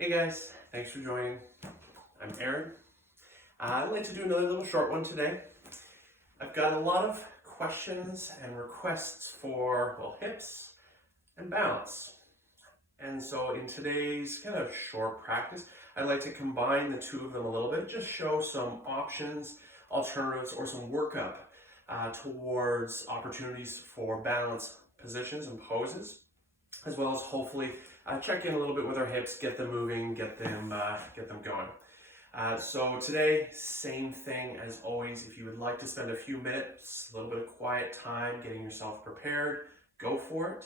Hey guys, thanks for joining. I'm Aaron. I'd like to do another little short one today. I've got a lot of questions and requests for, hips and balance. And so in today's kind of short practice, I'd like to combine the two of them a little bit, just show some options, alternatives, or some workup towards opportunities for balance positions and poses, as well as hopefully check in a little bit with our hips, get them moving, get them going. So today, same thing as always. If you would like to spend a few minutes, a little bit of quiet time, getting yourself prepared, go for it.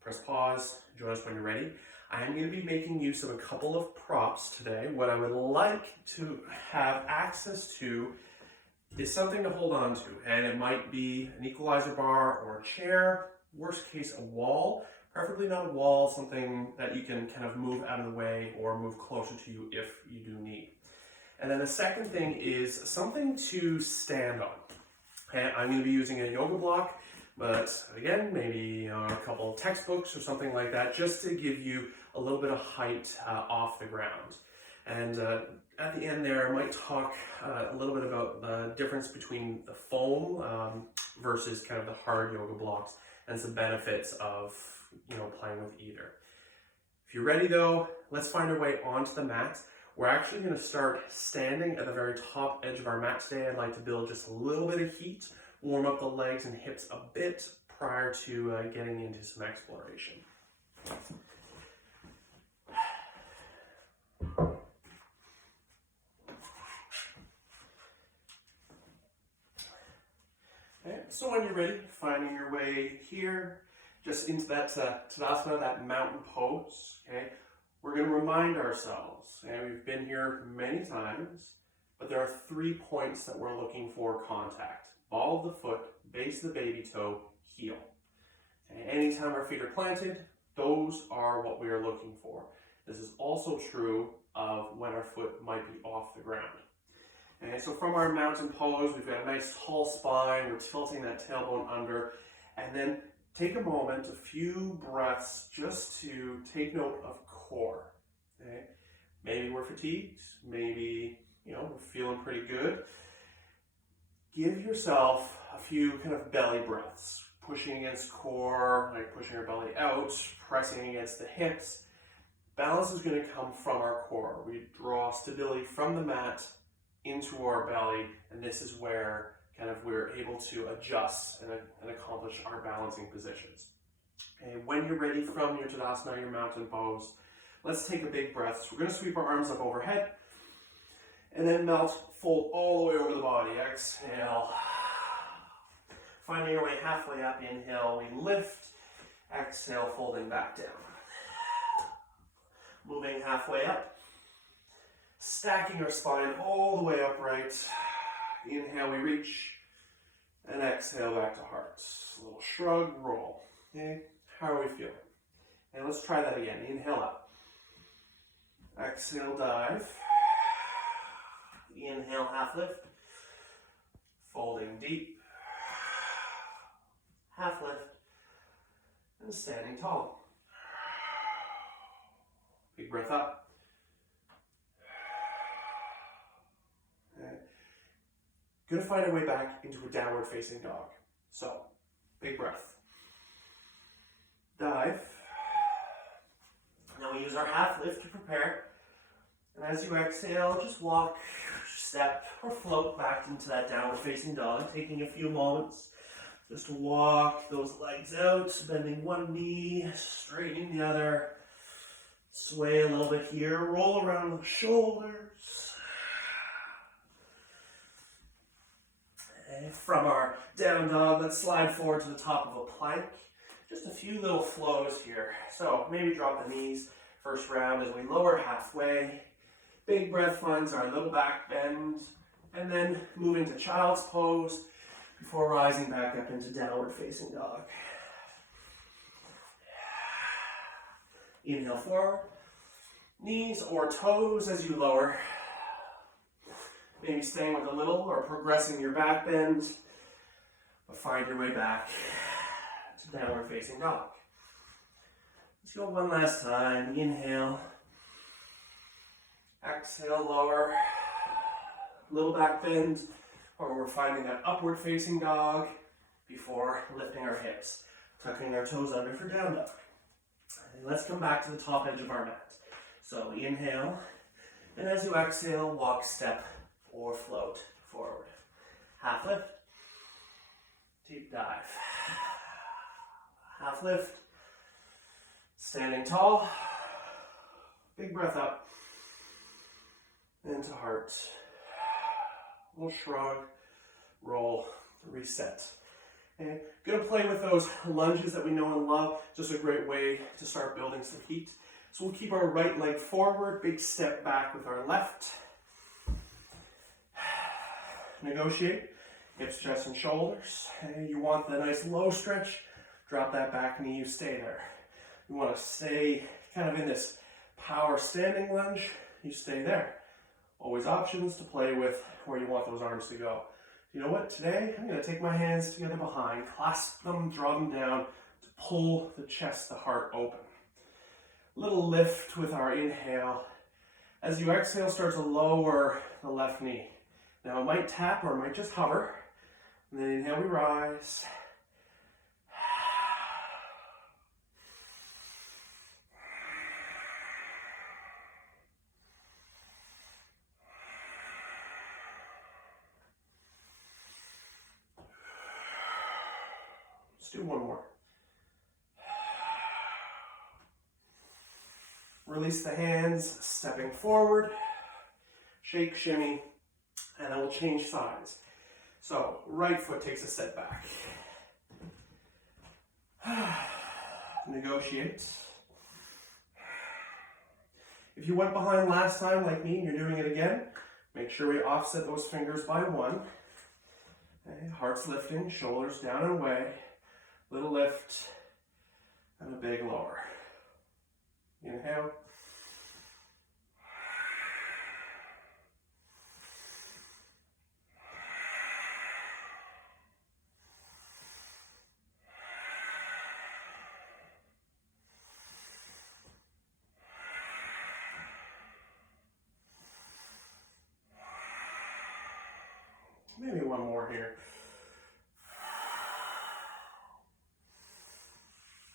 Press pause, join us when you're ready. I am going to be making use of a couple of props today. What I would like to have access to is something to hold on to, and it might be an equalizer bar or a chair, worst case a wall. Preferably not a wall, something that you can kind of move out of the way or move closer to you if you do need. And then the second thing is something to stand on. And I'm going to be using a yoga block, but again, maybe a couple of textbooks or something like that, just to give you a little bit of height off the ground. And at the end there, I might talk a little bit about the difference between the foam versus kind of the hard yoga blocks and some benefits of playing with either. If you're ready though, let's find our way onto the mat. We're actually going to start standing at the very top edge of our mat today. I'd like to build just a little bit of heat, warm up the legs and hips a bit prior to getting into some exploration. Okay, so when you're ready, finding your way here, just into that Tadasana, that mountain pose, okay? We're going to remind ourselves, and we've been here many times, but there are 3 points that we're looking for contact. Ball of the foot, base of the baby toe, heel. Okay? Anytime our feet are planted, those are what we are looking for. This is also true of when our foot might be off the ground. Okay? So from our mountain pose, we've got a nice tall spine, we're tilting that tailbone under, and then take a moment, a few breaths, just to take note of core. Okay? Maybe we're fatigued, maybe we're feeling pretty good. Give yourself a few kind of belly breaths, pushing against core, like pushing our belly out, pressing against the hips. Balance is going to come from our core. We draw stability from the mat into our belly, and this is where kind of we're able to adjust and accomplish our balancing positions. Okay, when you're ready from your Tadasana, your mountain pose, let's take a big breath. So we're going to sweep our arms up overhead and then fold all the way over the body. Exhale. Finding your way halfway up, inhale, we lift. Exhale, folding back down. Moving halfway up. Stacking our spine all the way upright. Inhale, we reach, and exhale back to heart. A little shrug, roll. Okay, how are we feeling? And let's try that again. Inhale up. Exhale, dive. Inhale, half lift. Folding deep. Half lift. And standing tall. Big breath up. Going to find our way back into a downward facing dog. So, big breath. Dive. Now we use our half lift to prepare. And as you exhale, just walk, step, or float back into that downward facing dog, taking a few moments just to walk those legs out, bending one knee, straightening the other. Sway a little bit here, roll around the shoulders. From our down dog, let's slide forward to the top of a plank. Just a few little flows here. So maybe drop the knees first round as we lower halfway. Big breath finds our little back bend. And then move into child's pose before rising back up into downward facing dog. Inhale forward. Knees or toes as you lower. Maybe staying with a little or progressing your back bend, but find your way back to downward facing dog. Let's go one last time. Inhale. Exhale, lower. Little back bend, or we're finding that upward facing dog before lifting our hips. Tucking our toes under for down dog. And let's come back to the top edge of our mat. So inhale, and as you exhale, walk, step, or float forward. Half lift, deep dive. Half lift, standing tall, big breath up, into heart. Little shrug, roll, reset. And gonna play with those lunges that we know and love. Just a great way to start building some heat. So we'll keep our right leg forward, big step back with our left. Negotiate, hips, chest, and shoulders. And you want the nice low stretch, drop that back knee, you stay there. You wanna stay kind of in this power standing lunge, you stay there. Always options to play with where you want those arms to go. You know what? Today, I'm going to take my hands together behind, clasp them, draw them down to pull the chest, the heart open. Little lift with our inhale. As you exhale, start to lower the left knee. Now it might tap or it might just hover. And then inhale, we rise. Let's do one more. Release the hands, stepping forward. Shake, shimmy, and then we'll change sides. So, right foot takes a step back. Negotiate. If you went behind last time like me and you're doing it again, make sure we offset those fingers by one. Okay, heart's lifting, shoulders down and away. Little lift, and a big lower. Inhale. Maybe one more here.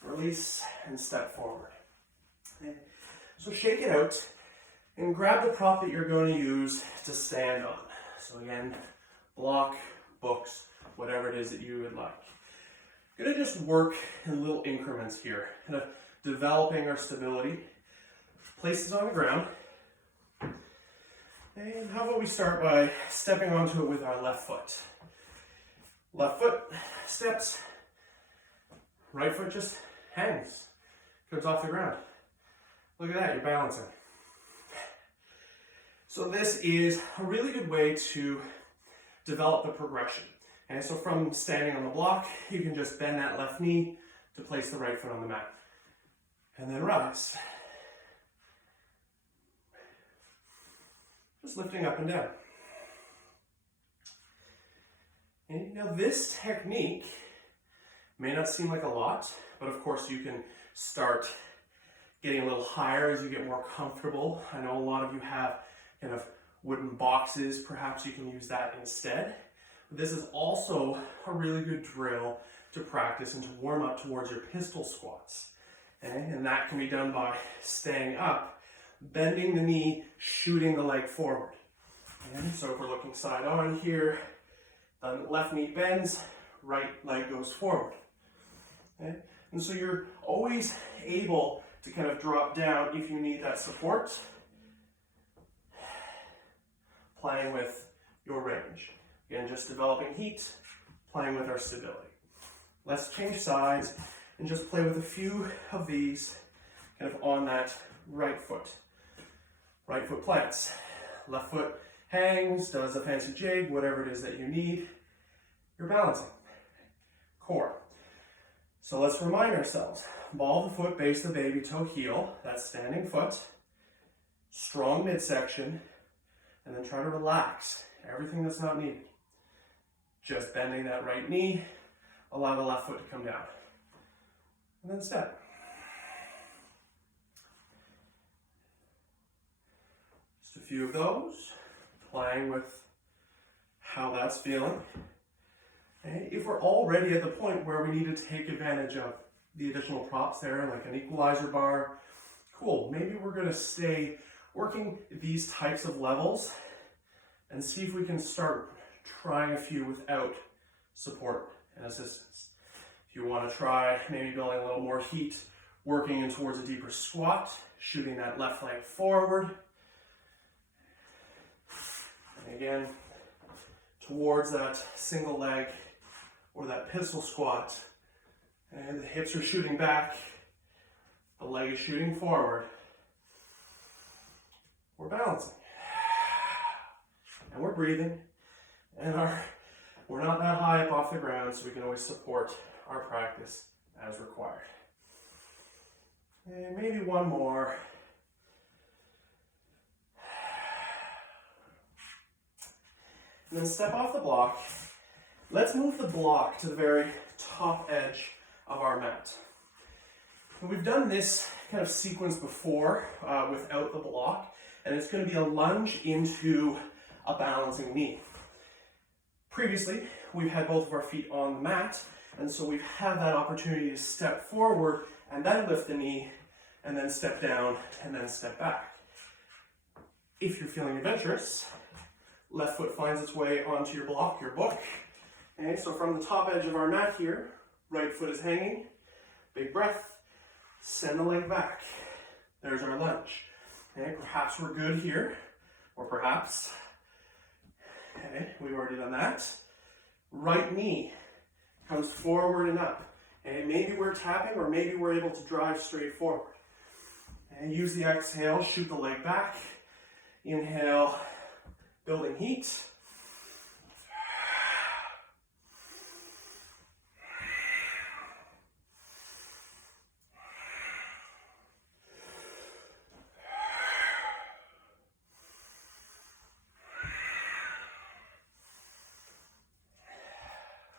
Release and step forward. Okay. So shake it out and grab the prop that you're going to use to stand on. So again, block, books, whatever it is that you would like. I'm going to just work in little increments here, kind of developing our stability. Places on the ground. And how about we start by stepping onto it with our left foot. Left foot steps, right foot just hangs, comes off the ground. Look at that, you're balancing. So this is a really good way to develop the progression. And so from standing on the block, you can just bend that left knee to place the right foot on the mat. And then rise. Just lifting up and down. And now this technique may not seem like a lot, but of course you can start getting a little higher as you get more comfortable. I know a lot of you have kind of wooden boxes, perhaps you can use that instead. But this is also a really good drill to practice and to warm up towards your pistol squats. Okay? And that can be done by staying up, bending the knee, shooting the leg forward. Okay? So if we're looking side on here, the left knee bends, right leg goes forward. Okay? And so you're always able to kind of drop down if you need that support, playing with your range. Again, just developing heat, playing with our stability. Let's change sides and just play with a few of these kind of on that right foot. Right foot plants. Left foot hangs, does a fancy jig, whatever it is that you need. You're balancing. Core. So let's remind ourselves. Ball of the foot, base the baby toe, heel. That's standing foot. Strong midsection. And then try to relax everything that's not needed. Just bending that right knee. Allow the left foot to come down. And then step. Just a few of those, playing with how that's feeling. Okay. If we're already at the point where we need to take advantage of the additional props there, like an equalizer bar, cool. Maybe we're going to stay working these types of levels and see if we can start trying a few without support and assistance. If you want to try maybe building a little more heat, working in towards a deeper squat, shooting that left leg forward. And again, towards that single leg or that pistol squat. And the hips are shooting back, the leg is shooting forward. We're balancing. And we're breathing. And we're not that high up off the ground, so we can always support our practice as required. And maybe one more. And then step off the block. Let's move the block to the very top edge of our mat. And we've done this kind of sequence before without the block, and it's going to be a lunge into a balancing knee. Previously, we've had both of our feet on the mat, and so we've had that opportunity to step forward and then lift the knee, and then step down and then step back. If you're feeling adventurous, left foot finds its way onto your block, your book. Okay, so from the top edge of our mat here, right foot is hanging, big breath, send the leg back. There's our lunge. Okay, perhaps we're good here, or perhaps, okay, we've already done that. Right knee comes forward and up. And maybe we're tapping, or maybe we're able to drive straight forward. And use the exhale, shoot the leg back. Inhale, building heat.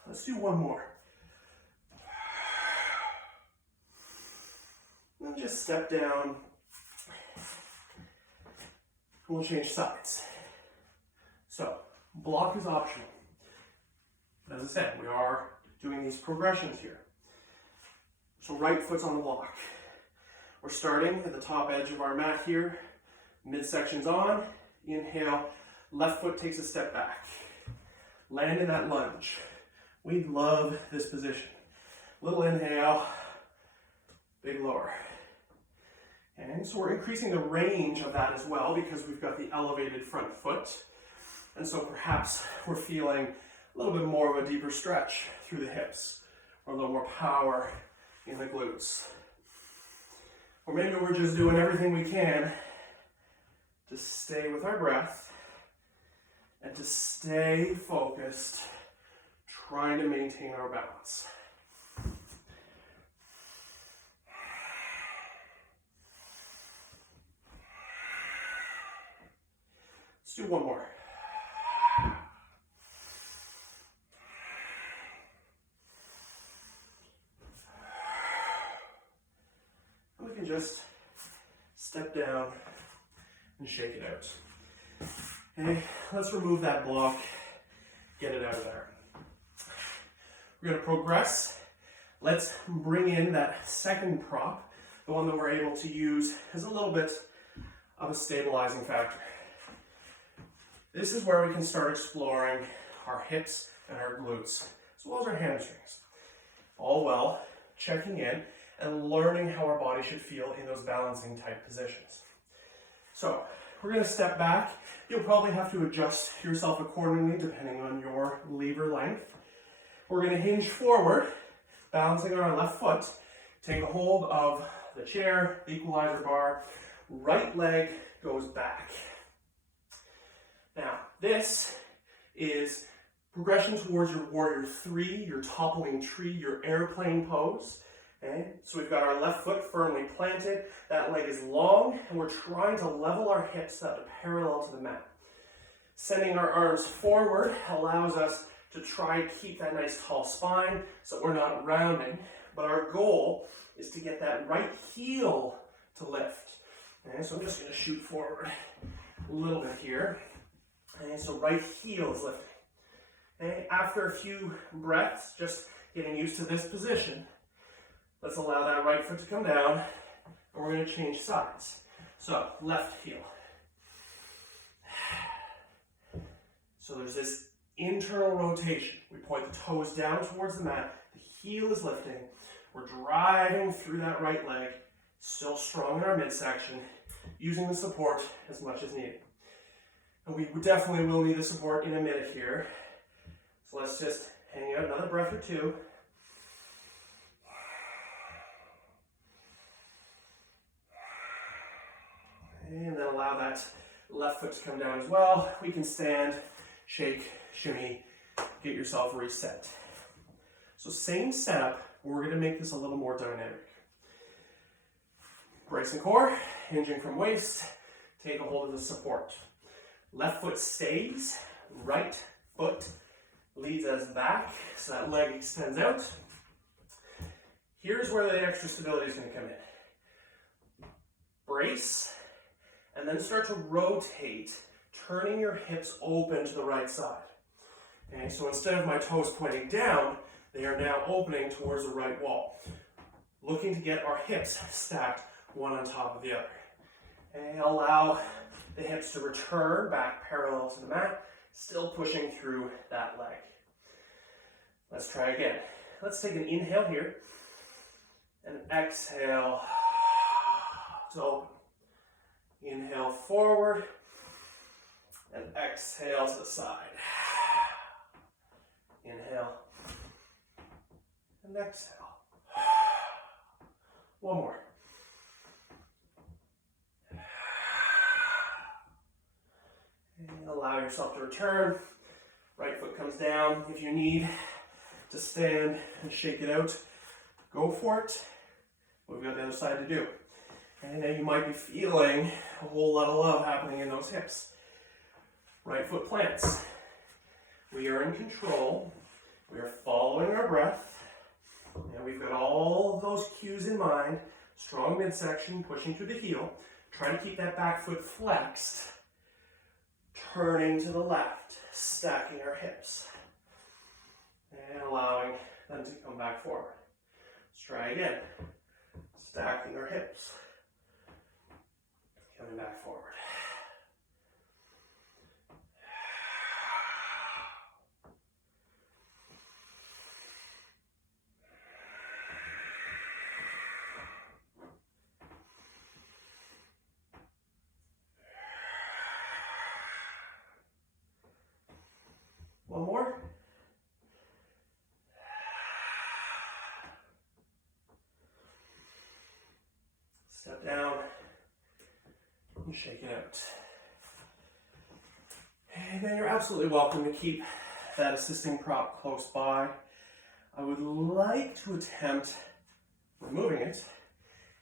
Let's do one more. And just step down. We'll change sides. So, block is optional. As I said, we are doing these progressions here. So right foot's on the block. We're starting at the top edge of our mat here. Midsection's on. Inhale, left foot takes a step back. Land in that lunge. We love this position. Little inhale, big lower. And so we're increasing the range of that as well because we've got the elevated front foot. And so perhaps we're feeling a little bit more of a deeper stretch through the hips or a little more power in the glutes. Or maybe we're just doing everything we can to stay with our breath and to stay focused, trying to maintain our balance. Let's do one more. And we can just step down and shake it out. Okay, let's remove that block, get it out of there. We're going to progress. Let's bring in that second prop, the one that we're able to use as a little bit of a stabilizing factor. This is where we can start exploring our hips and our glutes, as well as our hamstrings. All well, checking in and learning how our body should feel in those balancing type positions. So, we're going to step back. You'll probably have to adjust yourself accordingly depending on your lever length. We're going to hinge forward, balancing on our left foot. Take a hold of the chair, the equalizer bar. Right leg goes back. Now, this is progression towards your warrior three, your toppling tree, your airplane pose. Okay? So we've got our left foot firmly planted, that leg is long, and we're trying to level our hips up parallel to the mat. Sending our arms forward allows us to try to keep that nice tall spine so we're not rounding, but our goal is to get that right heel to lift. Okay? So I'm just going to shoot forward. a little bit here. And so right heel is lifting. Okay, after a few breaths, just getting used to this position, let's allow that right foot to come down, and we're going to change sides. So left heel. So there's this internal rotation. We point the toes down towards the mat, the heel is lifting, we're driving through that right leg, still strong in our midsection, using the support as much as needed. And we definitely will need the support in a minute here. So let's just hang out another breath or two. And then allow that left foot to come down as well. We can stand, shake, shimmy, get yourself reset. So same setup, but we're going to make this a little more dynamic. Bracing core, hinging from waist, take a hold of the support. Left foot stays, right foot leads us back, so that leg extends out. Here's where the extra stability is going to come in. Brace, and then start to rotate, turning your hips open to the right side. Okay, so instead of my toes pointing down, they are now opening towards the right wall. Looking to get our hips stacked one on top of the other. And allow the hips to return back parallel to the mat, still pushing through that leg. Let's try again. Let's take an inhale here, and exhale to open. Inhale forward, and exhale to the side. Inhale, and exhale. One more. And allow yourself to return. Right foot comes down. If you need to stand and shake it out, go for it. We've got the other side to do. And now you might be feeling a whole lot of love happening in those hips. Right foot plants. We are in control. We are following our breath. And we've got all of those cues in mind. Strong midsection, pushing through the heel. Try to keep that back foot flexed. Turning to the left, stacking our hips. And allowing them to come back forward. Let's try again. Stacking our hips. Coming back forward. One more. Step down and shake it out. And then you're absolutely welcome to keep that assisting prop close by. I would like to attempt removing it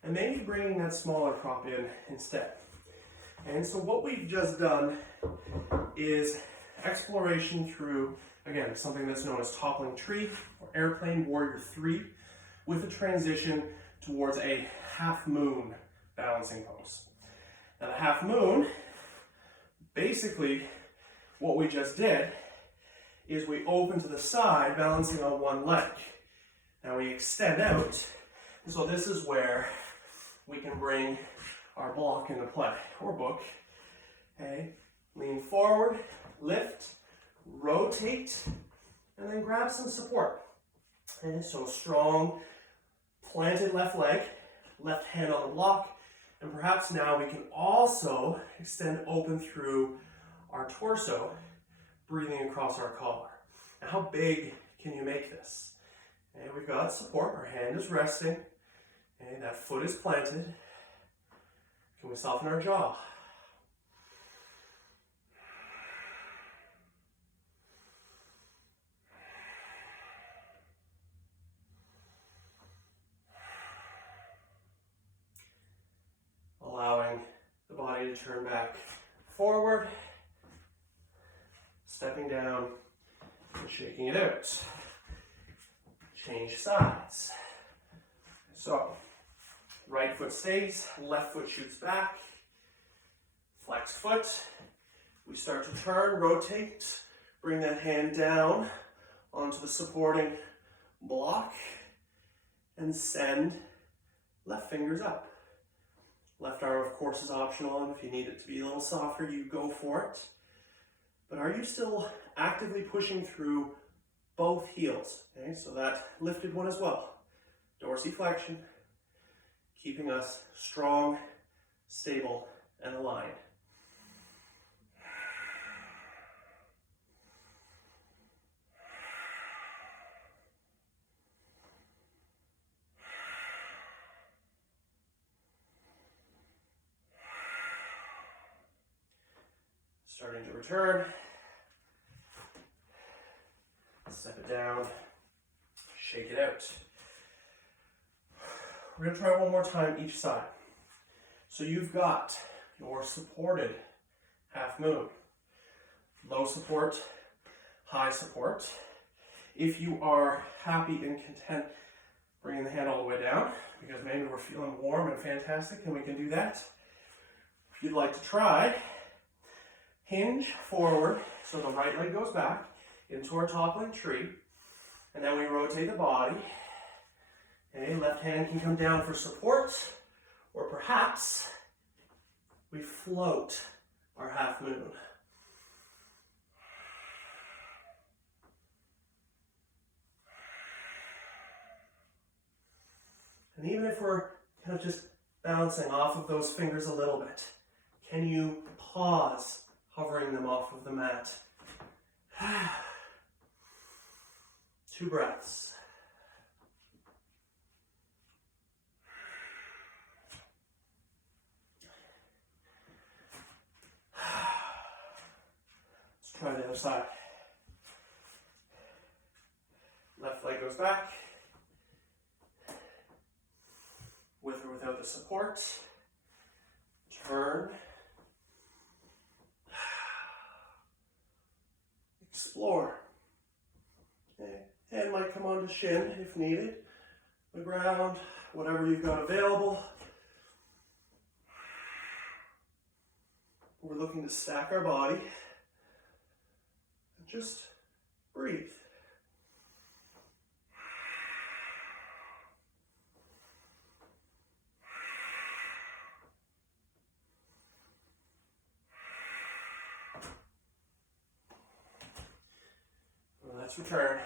and maybe bringing that smaller prop in instead. And so what we've just done is exploration through, again, something that's known as toppling tree or airplane warrior 3 with a transition towards a half moon balancing pose. Now the half moon, basically what we just did is we open to the side balancing on one leg. Now we extend out, and so this is where we can bring our block into play, or book. Okay, lean forward, lift, rotate, and then grab some support. And so strong, planted left leg, left hand on the block, and perhaps now we can also extend open through our torso, breathing across our collar. Now how big can you make this? And we've got support, our hand is resting, and that foot is planted. Can we soften our jaw? Allowing the body to turn back forward, stepping down and shaking it out. Change sides. So, right foot stays, left foot shoots back. Flexed foot. We start to turn, rotate, bring that hand down onto the supporting block and send left fingers up. Left arm, of course, is optional, and if you need it to be a little softer, you go for it. But are you still actively pushing through both heels? Okay, so that lifted one as well. Dorsiflexion, keeping us strong, stable, and aligned. Starting to return. Step it down, shake it out. We're going to try one more time each side. So you've got your supported half moon, low support, high support. If you are happy and content bringing the hand all the way down, because maybe we're feeling warm and fantastic and we can do that. If you'd like to try, hinge forward so the right leg goes back into our toppling tree, and then we rotate the body. Okay, left hand can come down for support, or perhaps we float our half moon. And even if we're kind of just bouncing off of those fingers a little bit, can you pause hovering them off of the mat? 2 breaths. Let's try the other side. Left leg goes back. With or without the support. Turn. Explore. Okay. Hand might come onto shin if needed. The ground, whatever you've got available. We're looking to stack our body. Just breathe. Let's return.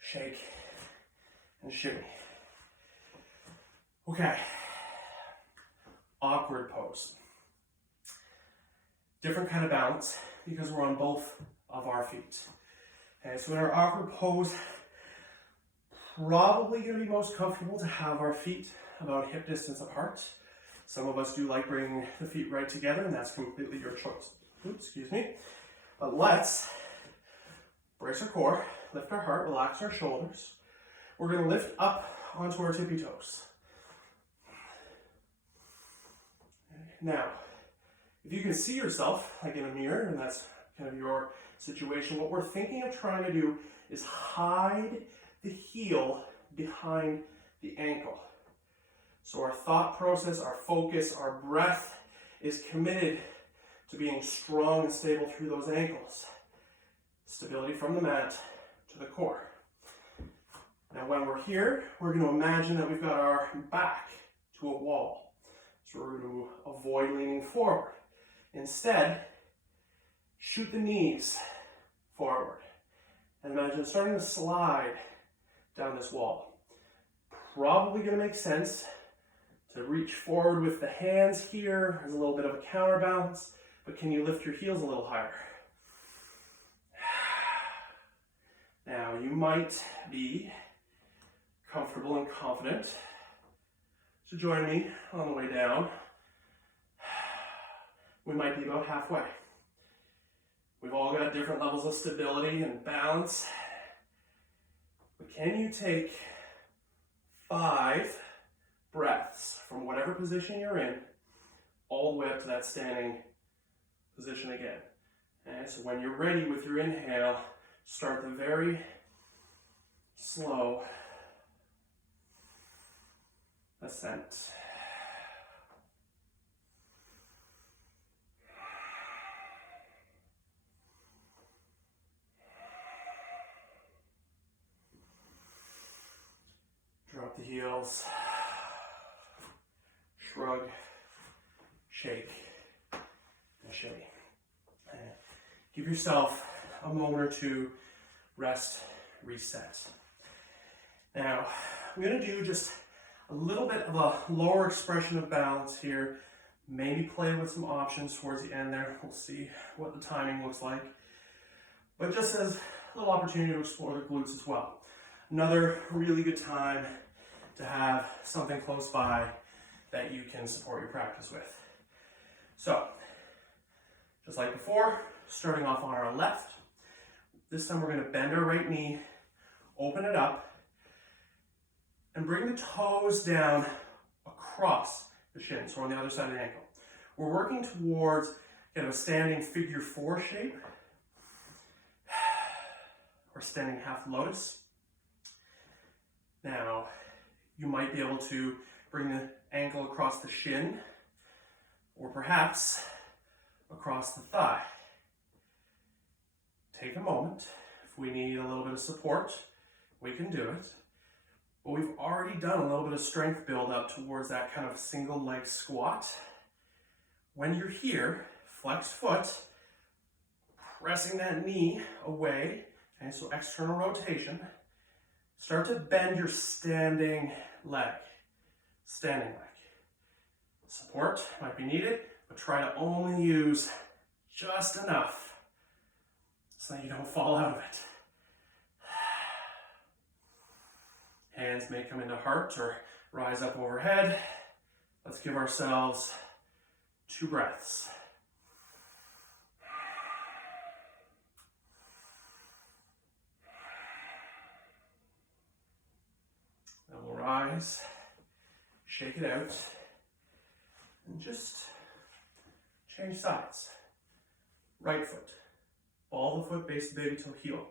Shake and shimmy. Okay. Awkward pose. Different kind of balance because we're on both of our feet. Okay, so in our awkward pose, probably going to be most comfortable to have our feet about hip distance apart. Some of us do like bringing the feet right together, and that's completely your choice. Oops, excuse me. But let's brace our core, lift our heart, relax our shoulders. We're going to lift up onto our tippy toes. Now, if you can see yourself like in a mirror, and that's kind of your situation, what we're thinking of trying to do is hide the heel behind the ankle. So our thought process, our focus, our breath is committed to being strong and stable through those ankles. Stability from the mat to the core. Now when we're here, we're going to imagine that we've got our back to a wall. So we're going to avoid leaning forward. Instead, shoot the knees forward. And imagine starting to slide down this wall. Probably going to make sense to reach forward with the hands here as a little bit of a counterbalance, but can you lift your heels a little higher? Now, you might be comfortable and confident, so join me on the way down. We might be about halfway. We've all got different levels of stability and balance, but can you take 5 breaths from whatever position you're in all the way up to that standing position again? And so when you're ready with your inhale, start the very slow ascent. the heels, shrug, shake, and shimmy. And give yourself a moment or two, rest, reset. Now, I'm gonna do just a little bit of a lower expression of balance here. Maybe play with some options towards the end there. We'll see what the timing looks like. But just as a little opportunity to explore the glutes as well. Another really good time to have something close by that you can support your practice with. So, just like before, starting off on our left. This time we're going to bend our right knee, open it up, and bring the toes down across the shins, so on the other side of the ankle. We're working towards kind of a standing figure 4 shape, or standing half lotus. Now, you might be able to bring the ankle across the shin, or perhaps across the thigh. Take a moment. If we need a little bit of support, we can do it. But we've already done a little bit of strength build up towards that kind of single leg squat. When you're here, flex foot, pressing that knee away, okay, so external rotation. Start to bend your standing leg. Standing leg. Support might be needed, but try to only use just enough so that you don't fall out of it. Hands may come into heart or rise up overhead. Let's give ourselves 2 breaths. Then we'll rise, shake it out, and just change sides. Right foot, ball the foot, base the baby toe, heel.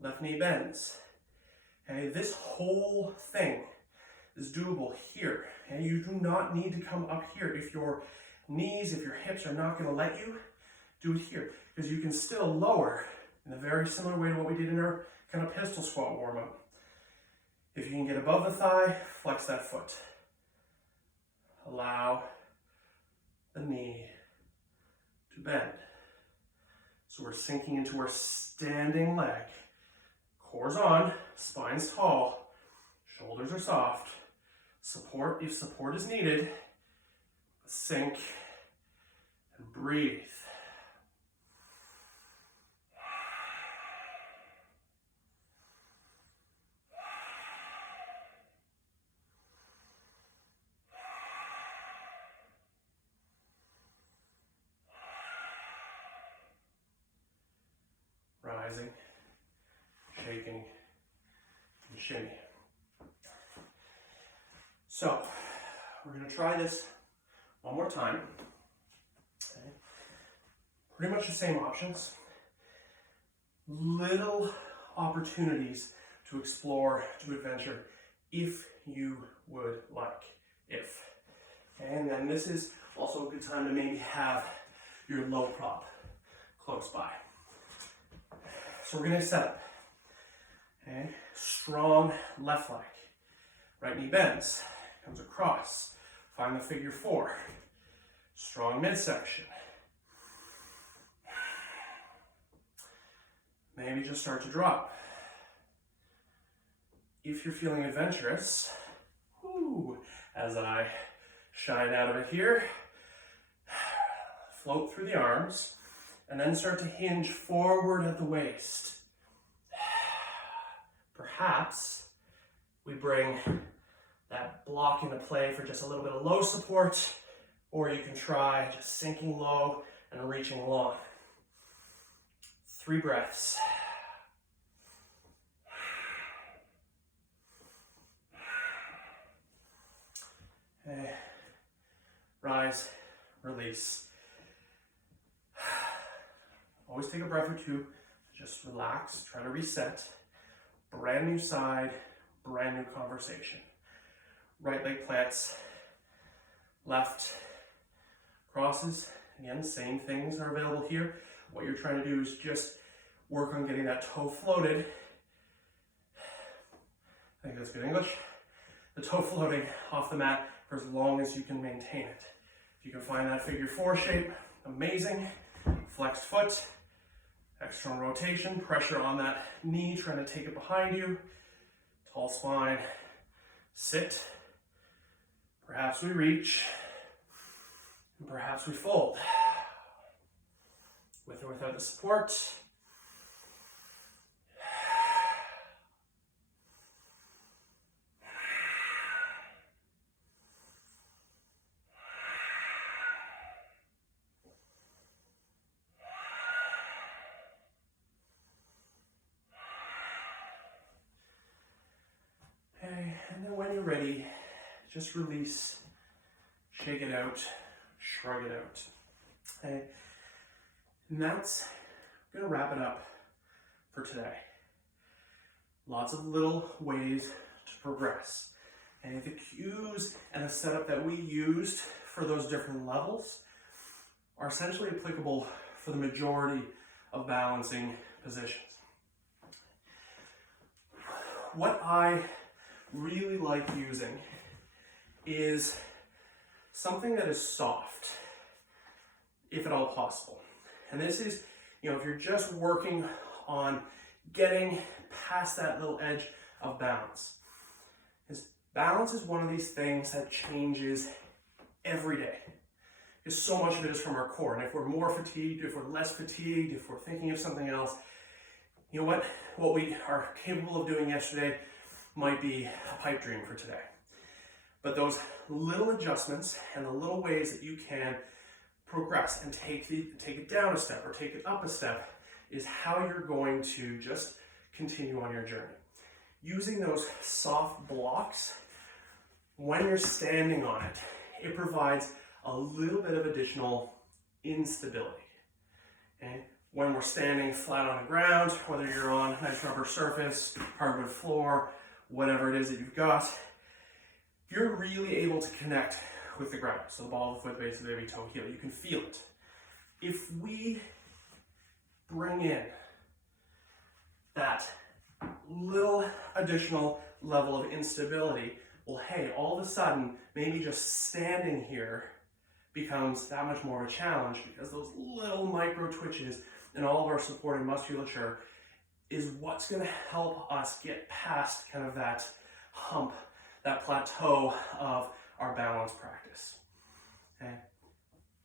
Left knee bends. Okay, this whole thing is doable here. Okay, you do not need to come up here. If your knees, if your hips are not going to let you, do it here. Because you can still lower in a very similar way to what we did in our kind of pistol squat warm-up. If you can get above the thigh, flex that foot. Allow the knee to bend. So we're sinking into our standing leg. Core's on, spine's tall, shoulders are soft. Support, if support is needed, sink and breathe. Rising, shaking, and shimmy. So, we're going to try this one more time. Okay. Pretty much the same options. Little opportunities to explore, to adventure, if you would like. If. And then this is also a good time to maybe have your low prop close by. So we're going to set up. Okay. Strong left leg. Right knee bends. Comes across. Find the figure 4. Strong midsection. Maybe just start to drop. If you're feeling adventurous, as I shine out of it here, float through the arms, and then start to hinge forward at the waist. Perhaps we bring that block into play for just a little bit of low support, or you can try just sinking low and reaching long. 3 breaths. Okay. Rise, release. Always take a breath or two. Just relax, try to reset. Brand new side, brand new conversation. Right leg plants, left crosses. Again, same things are available here. What you're trying to do is just work on getting that toe floated. I think that's good English. the toe floating off the mat for as long as you can maintain it. If you can find that figure 4 shape, amazing. Flexed foot, external rotation, pressure on that knee, trying to take it behind you. Tall spine, sit. Perhaps we reach, and perhaps we fold. With or without the support. Okay, and then when you're ready, just release, shake it out, shrug it out. Okay, and that's going to wrap it up for today. Lots of little ways to progress. And the cues and the setup that we used for those different levels are essentially applicable for the majority of balancing positions. What I really like using is something that is soft, if at all possible. And this is, if you're just working on getting past that little edge of balance. Because balance is one of these things that changes every day. Because so much of it is from our core. And if we're more fatigued, if we're less fatigued, if we're thinking of something else, you know what we are capable of doing yesterday might be a pipe dream for today. But those little adjustments and the little ways that you can progress and take it down a step or take it up a step is how you're going to just continue on your journey. Using those soft blocks, when you're standing on it, it provides a little bit of additional instability. Okay? When we're standing flat on the ground, whether you're on a nice rubber surface, hardwood floor, whatever it is that you've got, you're really able to connect with the ground. So the ball of the foot, base of the baby toe, heel, you can feel it. If we bring in that little additional level of instability, well, hey, all of a sudden, maybe just standing here becomes that much more of a challenge because those little micro twitches in all of our supporting musculature is what's going to help us get past kind of that hump, that plateau of our balance practice. Okay?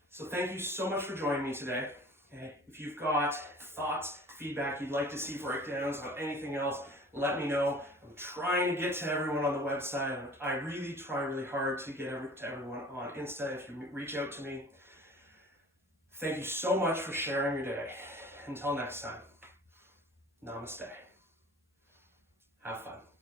So thank you so much for joining me today. Okay? If you've got thoughts, feedback, you'd like to see breakdowns on anything else, let me know. I'm trying to get to everyone on the website. I really try really hard to get to everyone on Insta if you reach out to me. Thank you so much for sharing your day. Until next time, namaste. Have fun.